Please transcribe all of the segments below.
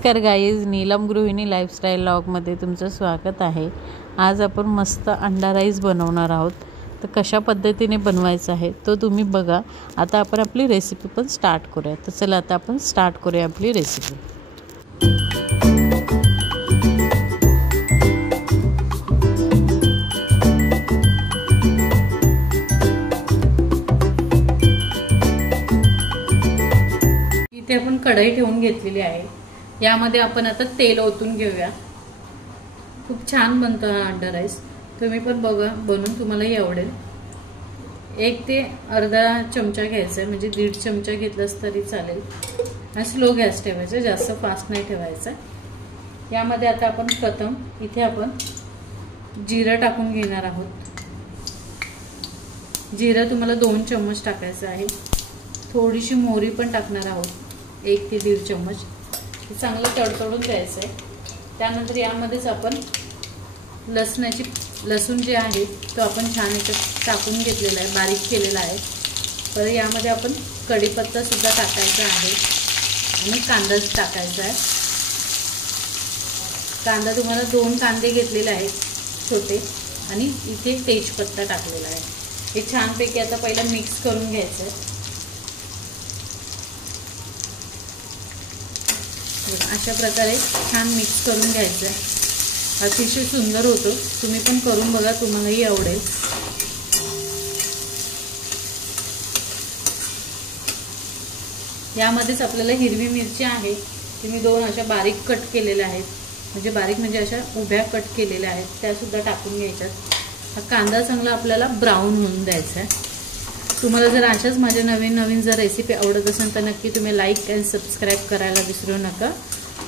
नमस्कार गाईज, नीलम गृहिणी लाईफस्टाईल व्लॉगमध्ये तुमचं स्वागत आहे। आज आपण मस्त अंडा राईस बनवणार आहोत। तर कशा पद्धतीने बनवायचं आहे तो तुम्ही बघा। आता आपण आपली रेसिपी पण स्टार्ट करूया। तर चला आता आपण स्टार्ट करूया आपली रेसिपी। इथे आपण कढई ठेवून घेतलेली आहे। यामध्ये आपण आता तेल ओतून घेऊया। खूप छान बनतो हा अंडा राईस। तुम्ही पण बघा, बनवून तुम्हालाही आवडेल। 1 ते अर्धा चमचा घ्यायचा, म्हणजे 1.5 चमचा घेतलास तरी चालेल। आणि स्लो गॅस ठेवायचा, जास्त फास्ट नाही ठेवायचा। यामध्ये आता आपण प्रथम इथे आपण जिरं टाकून घेणार आहोत। जिरं तुम्हाला 2 चम्मच टाकायचं आहे। थोडीशी मोहरी पण टाकणार आहोत, 1 ते 1.5 चम्मच। चांगलं तडतडून द्यायचं आहे। त्यानंतर यामध्येच आपण लसूण जे आहे तो आपण छान याच्यात टाकून घेतलेला आहे, बारीक केलेला आहे। तर यामध्ये आपण कढीपत्ता सुद्धा टाकायचा आहे आणि कांदाच टाकायचा आहे। कांदा तुम्हाला 2 कांदे घेतलेले आहेत छोटे, आणि इथे तेजपत्ता टाकलेला आहे। हे छानपैकी आता पहिला मिक्स करून घ्यायचं आहे। अशा प्रकारे छान मिक्स करून घ्यायचं आहे। अतिशय सुंदर होतो, तुम्ही पण करून बघा, तुम्हालाही आवडेल। यामध्येच आपल्याला हिरवी मिरची आहे, ती मी 2 अशा बारीक कट केलेल्या आहेत, म्हणजे बारीक म्हणजे अशा उभ्या कट केलेल्या आहेत, त्या सुद्धा टाकून घ्यायच्यात। हा कांदा चांगला आपल्याला ब्राऊन होऊन द्यायचा आहे। तुम्हाला जर अशाच माझ्या नवीन जर रेसिपी आवडत असेल तर नक्की तुम्ही लाईक आणि सबस्क्राईब करायला विसरू नका,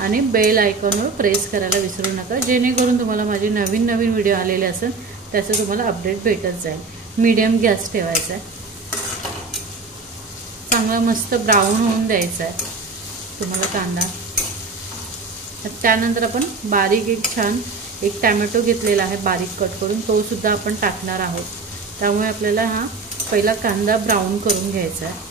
आणि बेल आयकॉनवर प्रेस करायला विसरू नका, जेणेकरून तुम्हाला माझे नवीन व्हिडिओ आलेले असेल त्याचं तुम्हाला अपडेट भेटत जाईल। मीडियम गॅस ठेवायचा आहे, चांगला मस्त ब्राऊन होऊन द्यायचा आहे तुम्हाला कांदा। त्यानंतर आपण बारीक छान एक टोमॅटो घेतलेला आहे बारीक कट करून, तो सुद्धा आपण टाकणार आहोत। त्यामुळे आपल्याला हा पहिला कांदा ब्राऊन करून घ्यायचा आहे।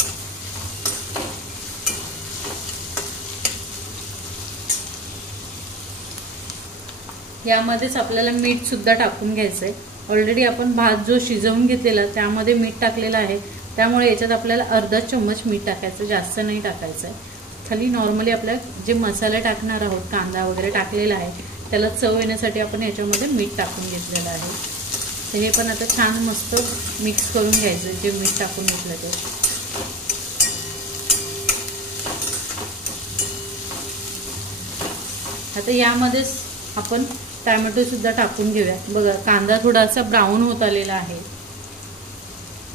यामध्येच आपल्याला मीठ सुद्धा टाकून घ्यायचं आहे। ऑलरेडी आपण भात जो शिजवून घेतलेला त्यामध्ये मीठ टाकलेलं आहे, त्यामुळे याच्यात आपल्याला अर्धा चम्मच मीठ टाकायचं, जास्त नाही टाकायचं आहे। खाली नॉर्मली आपल्या जे मसाले टाकणार आहोत, कांदा वगैरे टाकलेला आहे, त्याला चव येण्यासाठी आपण याच्यामध्ये मीठ टाकून घेतलेलं आहे। तर हे पण आता छान मस्त मिक्स करून घ्यायचं, जे मीठ टाकून घेतलं ते। आता यामध्येच आपण टोमॅटो सुद्धा टाकून घेऊया। बघा, कांदा थोडासा ब्राऊन होत आलेला आहे।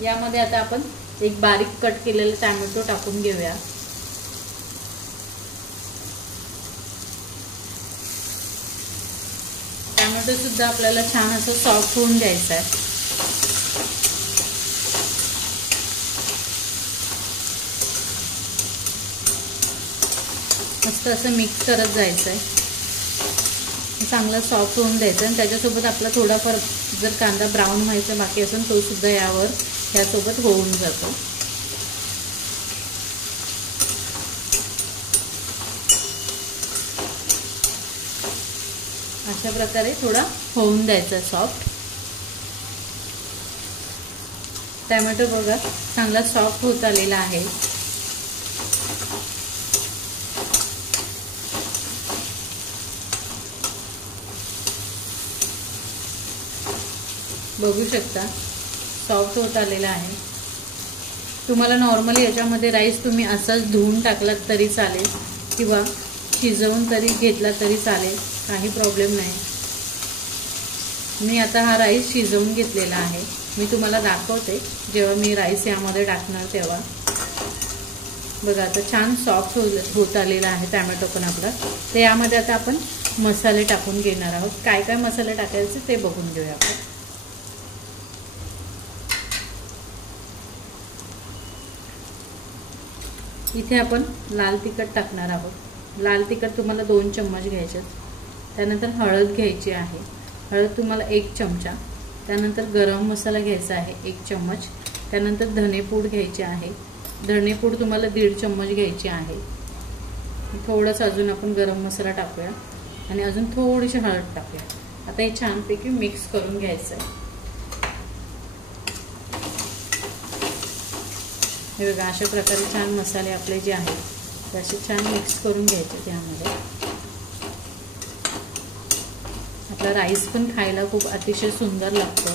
यामध्ये आता आपण एक बारीक कट केलेला टोमॅटो टाकून घेऊया। टोमॅटो सुद्धा आपल्याला छान असं सॉफ्ट होऊन द्यायचं आहे। मस्त असं मिक्स करत जायचं आहे, चांगलं सॉफ्ट होऊन द्यायचं। आणि त्याच्यासोबत आपला थोडाफार जर कांदा ब्राऊन व्हायचा बाकी असेल तो सुद्धा यासोबत होऊन जातो। अशा प्रकारे थोडा होऊन द्यायचा सॉफ्ट। टोमॅटो बघा चांगला सॉफ्ट होत आलेला आहे। बघू शकता, सॉफ्ट होत आलेला आहे। तुम्हाला नॉर्मली याच्यामध्ये राईस तुम्ही असाच धुवून टाकलात तरी चालेल, किंवा शिजवून तरी घेतला तरी चालेल, काही प्रॉब्लेम नाही। मी आता हा राईस शिजवून घेतलेला आहे, मी तुम्हाला दाखवते जेव्हा मी राईस यामध्ये टाकणार तेव्हा। बघा आता छान सॉफ्ट होत आलेला आहे टोमॅटो पण आपला। तर यामध्ये आता आपण मसाले टाकून घेणार आहोत। काय काय मसाले टाकायचे ते बघून घेऊया आपण। इथे आपण लाल तिखट टाकणार आहोत। लाल तिखट तुम्हाला 2 चम्मच घ्यायचे। त्यानंतर हळद घ्यायची आहे, हळद तुम्हाला 1 चमचा। त्यानंतर गरम मसाला घ्यायचा आहे 1 चम्मच। त्यानंतर धनेपूड घ्यायची आहे, धनेपूड तुम्हाला 1.5 चम्मच घ्यायची आहे। थोडंसं अजून आपण गरम मसाला टाकूया आणि अजून थोडीशी हळद टाकूया. आता हे छानपैकी मिक्स करून घ्यायचं आहे. हे बघा, अशा प्रकारे छान मसाले आपले जे आहेत ते असे छान मिक्स करून घ्यायचे. त्यामध्ये आपला राईस पण खायला खूप अतिशय सुंदर लागतो.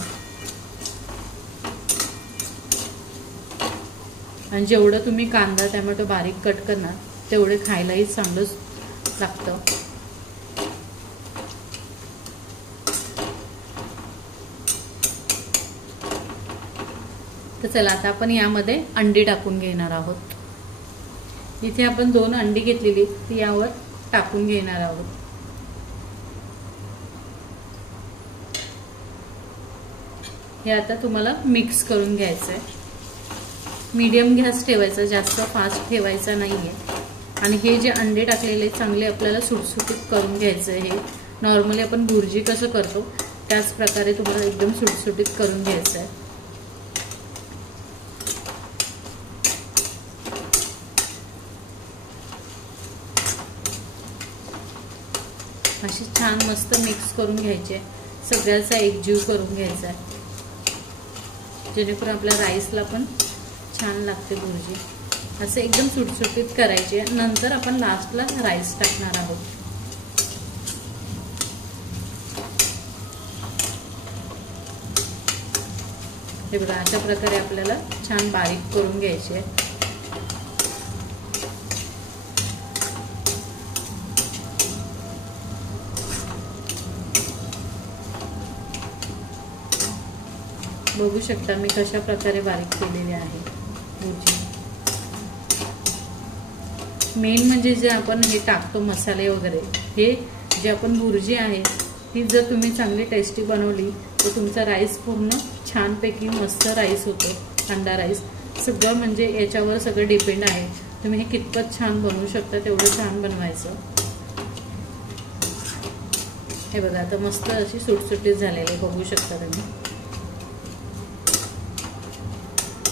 आणि जेवढं तुम्ही कांदा टोमॅटो बारीक कट करणार तेवढे खायलाही चांगलं लागतं. तर चला आता आपण यामध्ये अंडी टाकून घेणार आहोत. इथे आपण 2 अंडी घेतलेली ती यावर टाकून घेणार आहोत. हे आता तुम्हाला मिक्स करून घ्यायचं आहे. मीडियम गॅस ठेवायचा, जास्त फास्ट ठेवायचा नाहीये. आणि हे जे अंडे टाकलेले चांगले आपल्याला सुटसुटीत करून घ्यायचं आहे. नॉर्मली आपण भुर्जी कसं करतो त्याच प्रकारे तुम्हाला एकदम सुटसुटीत करून घ्यायचं आहे. अशी छान मस्त मिक्स करून घ्यायचे, सगळ्याचा एकजीव करून घ्यायचा आहे, जेणेकरून आपल्या राईसला पण छान लागते भुर्जी. असं एकदम सुटसुटीत करायचे. नंतर आपण लास्टला राईस टाकणार आहोत. हे बघा, अशा प्रकारे आपल्याला छान बारीक करून घ्यायचे. बघू शकता मी कशा प्रकारे बारीक केलेले आहे भुर्जी. मेन म्हणजे जे आपण हे टाकतो मसाले वगैरे, हे जे आपण भुर्जी आहे ती जर तुम्ही चांगली टेस्टी बनवली तर तुमचा राईस पूर्ण छानपैकी मस्त राईस होतो. अंडा राईस सगळं म्हणजे याच्यावर सगळं डिपेंड आहे. तुम्ही हे कितपत छान बनवू शकता तेवढं छान बनवायचं. हे बघा, आता मस्त अशी सुटसुटीत झालेली बघू शकता तुम्ही.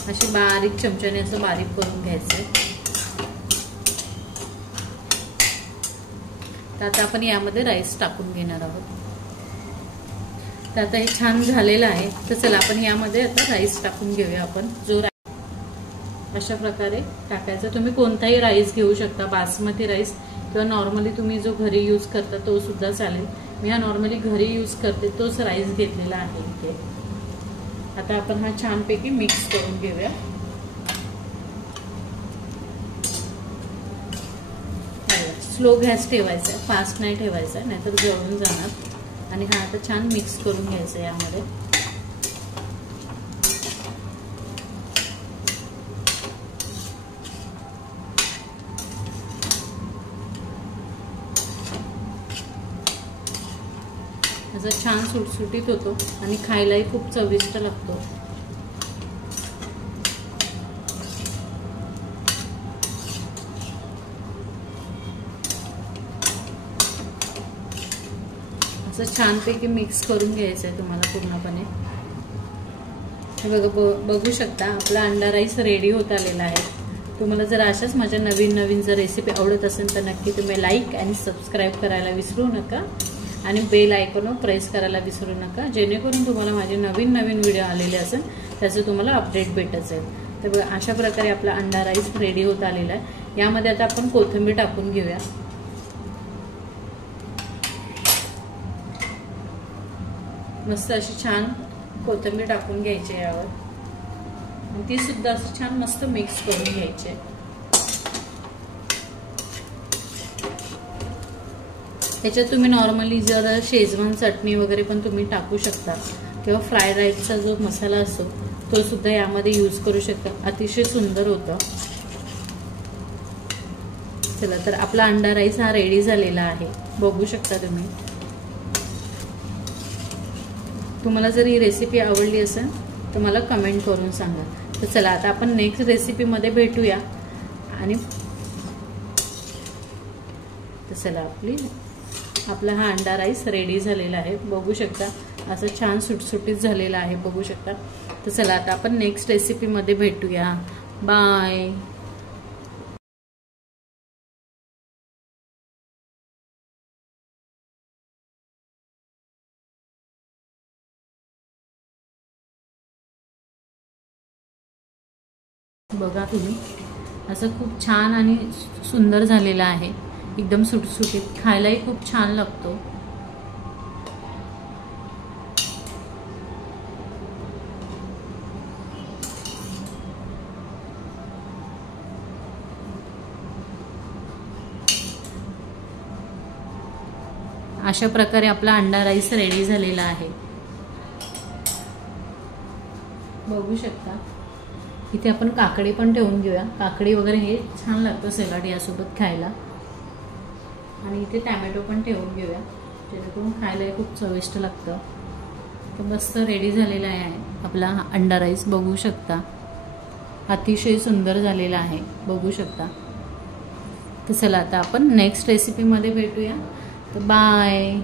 अशी बारीक चमच्याने असं बारीक करून घ्यायचं. तर आता आपण यामध्ये राईस टाकून घेणार आहोत. तर आता हे छान झालेलं आहे. तर चला आपण यामध्ये आता राईस टाकून घेऊया. आपण जो अशा प्रकारे टाकायचा. तुम्ही कोणताही राईस घेऊ शकता, बासमती राईस किंवा नॉर्मली तुम्ही जो घरी यूज करता तो सुद्धा चालेल. मी हा नॉर्मली घरी यूज करते तोच राईस घेतलेला आहे इथे. आता आपण हा छानपैकी मिक्स करून घेऊया. स्लो गॅस ठेवायचा आहे, फास्ट नाही ठेवायचा, नाहीतर जळून जाणार. आणि हा आता छान मिक्स करून घ्यायचा यामध्ये. असं छान सुटसुटीत होतो आणि खायलाही खूप चविष्ट लागतो. असं छानपैकी मिक्स करून घ्यायचं आहे तुम्हाला पूर्णपणे. हे बघा, बघू शकता आपला अंडा राईस रेडी होत आलेला आहे. तुम्हाला जर अशाच माझ्या नवीन जर रेसिपी आवडत असेल तर नक्की तुम्ही लाईक आणि सबस्क्राईब करायला विसरू नका. आणि बेल आयकॉन प्रेस करायला विसरू नका, जेणेकरून तुम्हाला माझे नवीन व्हिडिओ आलेले असेल त्याचं तुम्हाला अपडेट भेटत जाईल. तर बघा, अशा प्रकारे आपला अंडा राईस रेडी होत आलेला आहे. यामध्ये आता आपण कोथिंबीर टाकून घेऊया. मस्त अशी छान कोथिंबीर टाकून घ्यायची यावर. ती सुद्धा असं छान मस्त मिक्स करून घ्यायची. त्याच्यात तुम्ही नॉर्मली जर शेजवान चटणी वगैरे पण तुम्ही टाकू शकता, किंवा फ्राईड राईसचा जो मसाला असतो तो सुद्धा यामध्ये यूज करू शकता. अतिशय सुंदर होतं. चला, तर आपला अंडा राईस हा रेडी झालेला आहे. बघू शकता तुम्ही. तुम्हाला जर ही रेसिपी आवडली असेल तर मला कमेंट करून सांगा. तर चला, आता आपण नेक्स्ट रेसिपीमध्ये भेटूया. आणि तर चला, आपला हा अंडा राईस रेडी झालेला आहे. बघू शकता असं छान सुटसुटीत झालेला आहे. बघू शकता. तर चला, आता आपण नेक्स्ट रेसिपीमध्ये भेटूया. बाय. बघा तुम्ही, असं खूप छान आणि सुंदर झालेला आहे, एकदम सुटसुटीत, खायलाही खूप छान लागतो. अशा प्रकारे आपला अंडा राईस रेडी झालेला आहे. बघू शकता. इथे आपण काकडी पण ठेवून घेऊया. काकडी वगैरे हे छान लागतं सॅलड यासोबत खायला. आणि इथे टॅमॅटो पण ठेवून घेऊया, जेणेकरून खायला खूप चविष्ट लागतं. तर मस्त रेडी झालेला आहे आपला अंडा राईस. बघू शकता, अतिशय सुंदर झालेला आहे, बघू शकता. तर चला आता आपण नेक्स्ट रेसिपीमध्ये भेटूया. तर बाय.